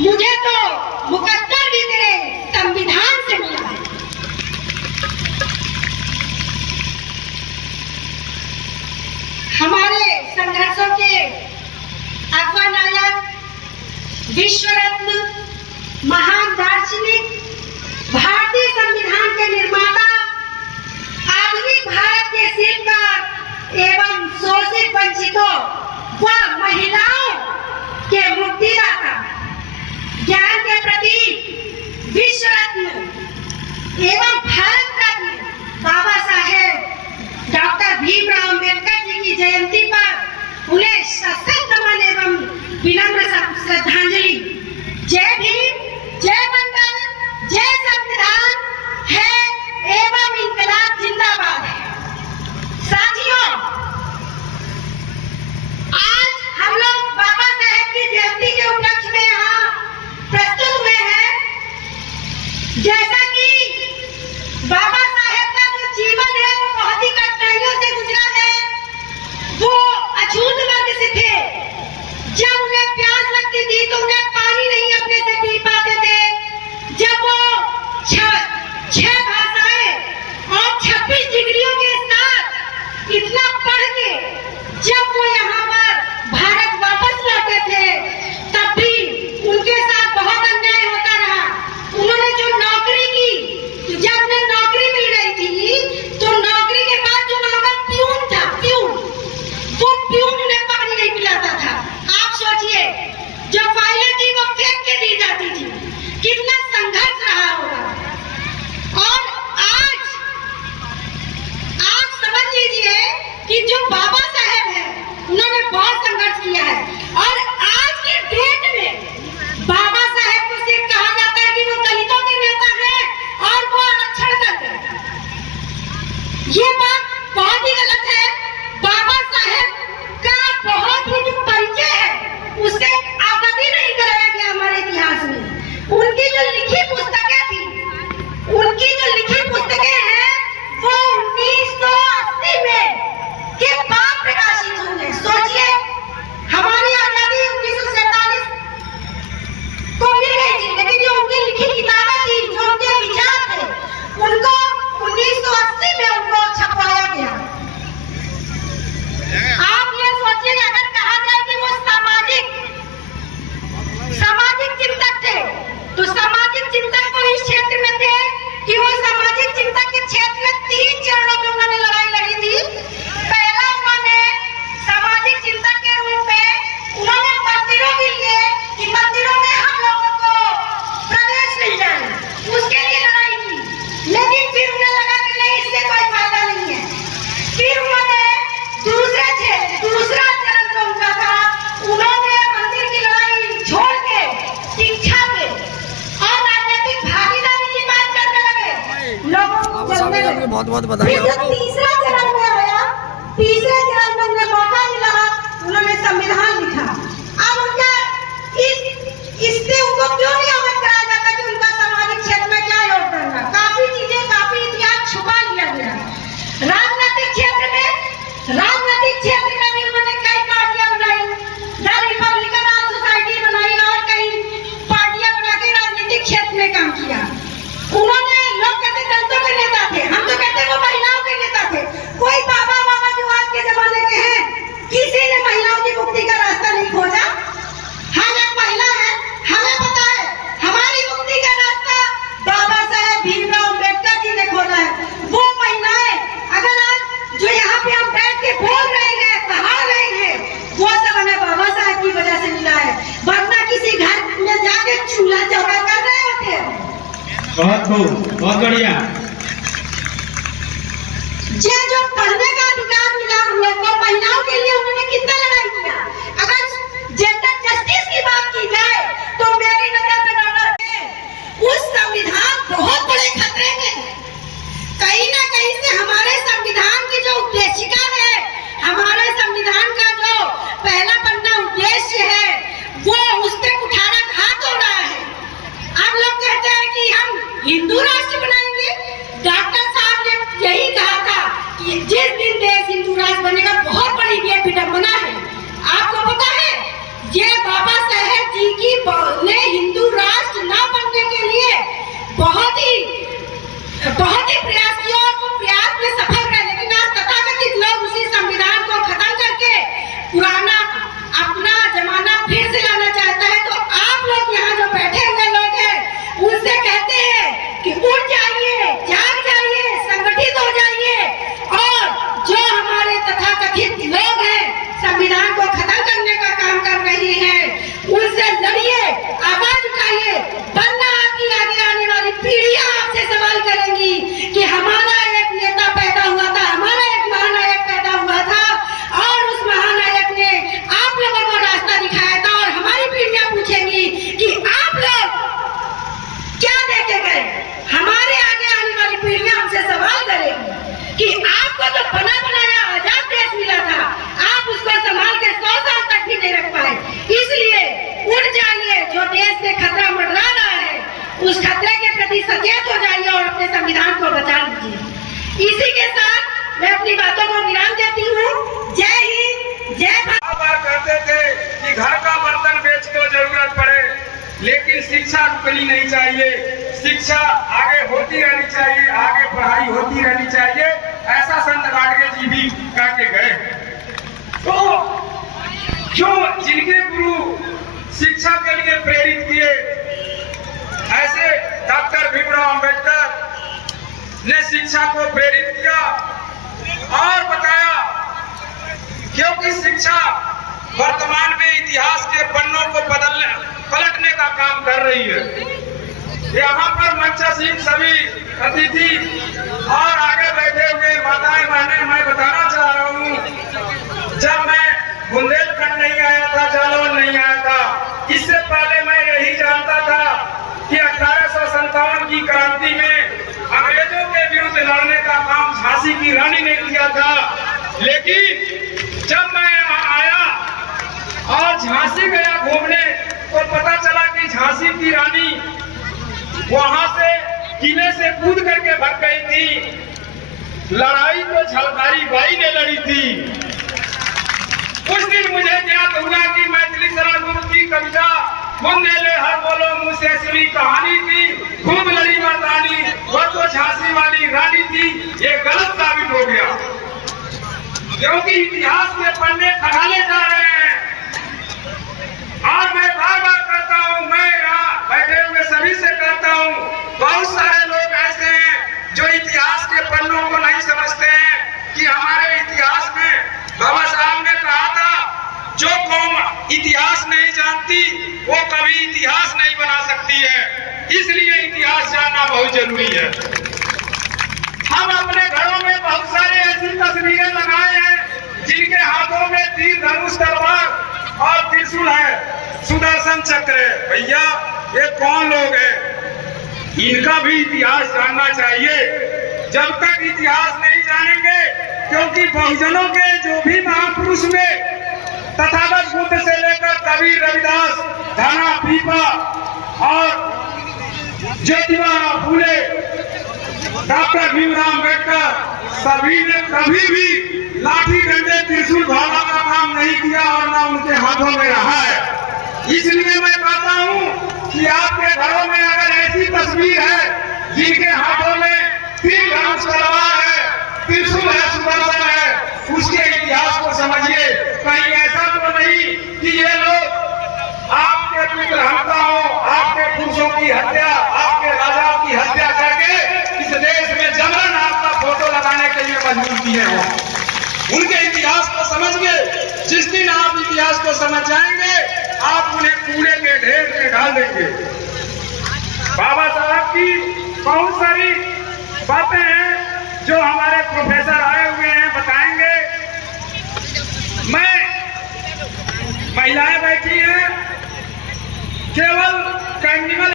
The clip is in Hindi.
मुझे तो मुकद्दर भी तेरे संविधान से मिला है। हमारे संघर्षों के अगवा नायक, विश्व रत्न, महान दार्शनिक, भारतीय संविधान के निर्माता, आधुनिक भारत के शिल्पकार एवं शोषित वंचितों व महिलाओं के मुक्तिदाता, ज्ञान के प्रतीक, विश्व रत्न एवं भारत रत्न बाबा साहेब डॉक्टर भीमराव अम्बेडकर जी की जयंती पर उन्हें सशक्त नमन एवं विनम्र श्रद्धांजलि। जय भीम, जय मंडल, जय संविधान है एवं इंकलाब जिंदाबाद है। साथियों, आज हम लोग बाबा साहेब की जयंती के उपलक्ष्य में यहाँ प्रस्तुत हुए हैं। जैसा कि बाबा साहेब का जो जीवन है वो बहुत ही कठिनाइयों से गुजरा है। वो अछूत वर्ग से थे। जब उन्हें प्यास लगती थी तो उन्हें पानी नहीं अपने से पी पाते थे। जब वो 6 भाषाएं और 26 डिग्रियों के साथ इतना पढ़ के जब वो यहाँ पर भारत वापस लौटे थे, तब भी उनके साथ बहुत अन्याय होता रहा। उन्होंने जो नौकरी की, जब उन्हें नौकरी मिल रही थी तो नौकरी के बाद जो वहां पर प्यून था, वो प्यून उन्हें पानी नहीं पिलाता था। आप सोचिए, जो फाइलें थी वो फेंक के दी जाती थी। कितना संघर्ष रहा होगा। और आज आप समझ लीजिए कि जो बाबा साहेब है उन्होंने बहुत संघर्ष किया है। और आज के डेट में बाबा साहेब को सिर्फ कहा जाता है कि वो दलितों के नेता हैं और वो आरक्षण करते हैं। ये बात बहुत ही गलत है। बाबा साहेब का बहुत ही जो परिचय है उससे अवगति नहीं कराया गया हमारे इतिहास में। उनकी जो लिखी पुस्तकें थी, उनकी जो लिखी पुस्तकें हैं वो 1980 में के बाद प्रकाशित हुई। सोचिए, हमारी आजादी 1947 को मिल गई थी, लेकिन जो उनकी लिखी किताबें थी, जो उनके विचार थे, उनको 1980 में उनको छपवाया गया। आप ये सोचिए, अगर कहा जाए कि वो सामाजिक चिंतक थे, तो सामाजिक चिंतक को इस क्षेत्र में थे कि वो सामाजिक चिंतक के क्षेत्र में 3 चरणों में उन्होंने लड़ाई लड़ी थी। पहला, उन्होंने सामाजिक चिंतक के रूप में उन्होंने मंदिरों के लिए कि मंदिरों में हम लोगों को प्रवेश मिल जाए, उसके लिए लड़ाई की। लेकिन फिर उन्हें लगा कि नहीं, इससे कोई फायदा नहीं है। फिर उन्होंने दूसरा चरण जो उनका था, उन्होंने मंदिर की लड़ाई छोड़ के शिक्षा पे और राजनीतिक भागीदारी की बात करने लगे। लोगों को जमने लगे। बहुत बधाई। तीसरा चरण में आया, तीसरे चरण में उन्हें मौका मिला, उन्होंने संविधान लिखा। अब उनका इससे उनको क्यों नहीं अवगत कराया जाता कि उनका सामाजिक क्षेत्र में क्या योगदान है। काफी चीजें, काफी इतिहास छुपा लिया गया। राजनीतिक क्षेत्र में भी उन्होंने कई पार्टियां बनाई, द रिपब्लिकन सोसाइटी बनाई और कई पार्टियां बना के राजनीतिक क्षेत्र में काम किया। उन्होंने, लोग कहते दलितों के नेता थे, हम तो कहते वो महिलाओं के नेता थे। कोई बाबा जो आज के जमाने के हैं, किसी ने महिलाओं की मुक्ति का रास्ता नहीं खोजा। हम एक महिला है, हमें पता है हमारी मुक्ति का रास्ता बाबा साहेब भीमराव अम्बेडकर जी ने खोला है। वो महिलाएं, अगर आज जो यहाँ पे हम बैठ के बोल रहे हैं, कहा रहे हैं, वो सब हमें बाबा साहेब की वजह से मिला है। वरना किसी घर में जाके चूल्हा चौका कर रहे होते हैं। बहुत बढ़िया। जो पढ़ने का अधिकार मिला हम लोग को, महिलाओं के लिए उन्होंने कितना लड़ाई किया। अगर जेंडर जस्टिस की बात की जाए तो मेरी नजर में उस संविधान बहुत बड़े खतरे में है। कहीं ना कहीं से हमारे संविधान की जो उद्देशिका है, हमारे संविधान का जो पहला पन्ना उद्देश्य है, वो उस पे कुठारा घात हो रहा है। आप लोग कहते हैं कि हम हिंदू राष्ट्र बनाएंगे। डॉक्टर साहब ने यही कहा था कि जिस दिन देश हिंदू राष्ट्र बनेगा, बहुत बड़ी ये विडंबना है। आपको पता है, ये बाबा साहेब जी की ने हिंदू जो देश में खतरा मंडरा रहा है, उस खतरे के प्रति सचेत हो जाइए और अपने संविधान को बचा लीजिए। इसी के साथ मैं अपनी बातों को विराम देती हूँ। जय हिंद, जय भारत। बार कहते थे कि घर का बर्तन बेच दो जरूरत पड़े, लेकिन शिक्षा रुकनी नहीं चाहिए, शिक्षा आगे होती रहनी चाहिए, आगे पढ़ाई होती रहनी चाहिए, ऐसा संत गाडगे जी भी कह के गए। तो जो जिनके गुरु शिक्षा के लिए प्रेरित किए, ऐसे डॉक्टर भीमराव अंबेडकर ने शिक्षा को प्रेरित किया और बताया, क्योंकि शिक्षा वर्तमान में इतिहास के पन्नों को पलटने का काम कर रही है। यहाँ पर मंचासीन सभी अतिथि और आगे बैठे हुए माताएं बहनें, मैं बताना चाह रहा हूँ, जब मैं बुंदेलखंड नहीं आया था, जालौन नहीं आया था, इससे पहले मैं यही जानता था कि 1857 की क्रांति में अंग्रेजों के विरुद्ध लड़ने का काम झांसी की रानी ने किया था। लेकिन जब मैं यहाँ आया और झांसी गया घूमने, तो पता चला कि झांसी की रानी वहां से किले से कूद करके भाग गई थी। लड़ाई तो झलकारी बाई ने लड़ी थी। उस दिन मुझे ज्ञात हुआ कि मैथिली शरण गुरु की कविता बुंदेले हर बोलो मुँह से सुनी कहानी थी, खूब लड़ी मर्दानी, वह तो झांसी वाली रानी थी। ये गलत साबित हो गया, क्योंकि इतिहास के पन्ने खंगाले जा रहे हैं। और मैं बार बार कहता हूँ, मैं यहाँ बैठे हुए सभी से कहता हूँ, बहुत सारे लोग ऐसे हैं जो इतिहास के पन्नों को नहीं समझते हैं कि हमारे इतिहास में बाबा साहब ने कहा था, जो कौम इतिहास नहीं जानती वो कभी इतिहास नहीं बना सकती है। इसलिए इतिहास जानना बहुत जरूरी है। हम अपने घरों में बहुत सारे ऐसी तस्वीरें लगाए हैं जिनके हाथों में तीर, धनुष, तलवार और त्रिशूल है, सुदर्शन चक्र है। भैया ये कौन लोग हैं? इनका भी इतिहास जानना चाहिए। जब तक इतिहास नहीं जानेंगे, क्योंकि बहुजनों के जो भी महापुरुष में तथागत बुद्ध से लेकर कबीर, रविदास, धना, पीपा और ज्योतिबा फूले, डॉक्टर भीमराव अंबेडकर, सभी ने कभी भी लाठी, डंडे, त्रिशूल, भाला का काम नहीं किया और न उनके हाथों में रहा है। इसलिए मैं कहता हूँ कि आपके घरों में अगर ऐसी तस्वीर है जिनके हाथों में तीर, धनुष, तलवार है, त्रिशूल है, सुदर्शन है, उसके इतिहास को समझिए। कहीं ऐसा तो नहीं कि ये लोग आपके पुत्र हत्या हो, आपके पुरुषों की हत्या, आपके राजाओं की हत्या करके इस देश में जबरन आपका फोटो लगाने के लिए मजबूर किए हो। उनके इतिहास को समझिए। जिस दिन आप इतिहास को समझ जाएंगे, आप उन्हें कूड़े के ढेर में डाल देंगे। बाबा साहब की बहुत सारी बातें हैं जो हमारे प्रोफेसर आए हुए हैं, बताएंगे। महिलाएं बैठी हैं, केवल कैंडिमल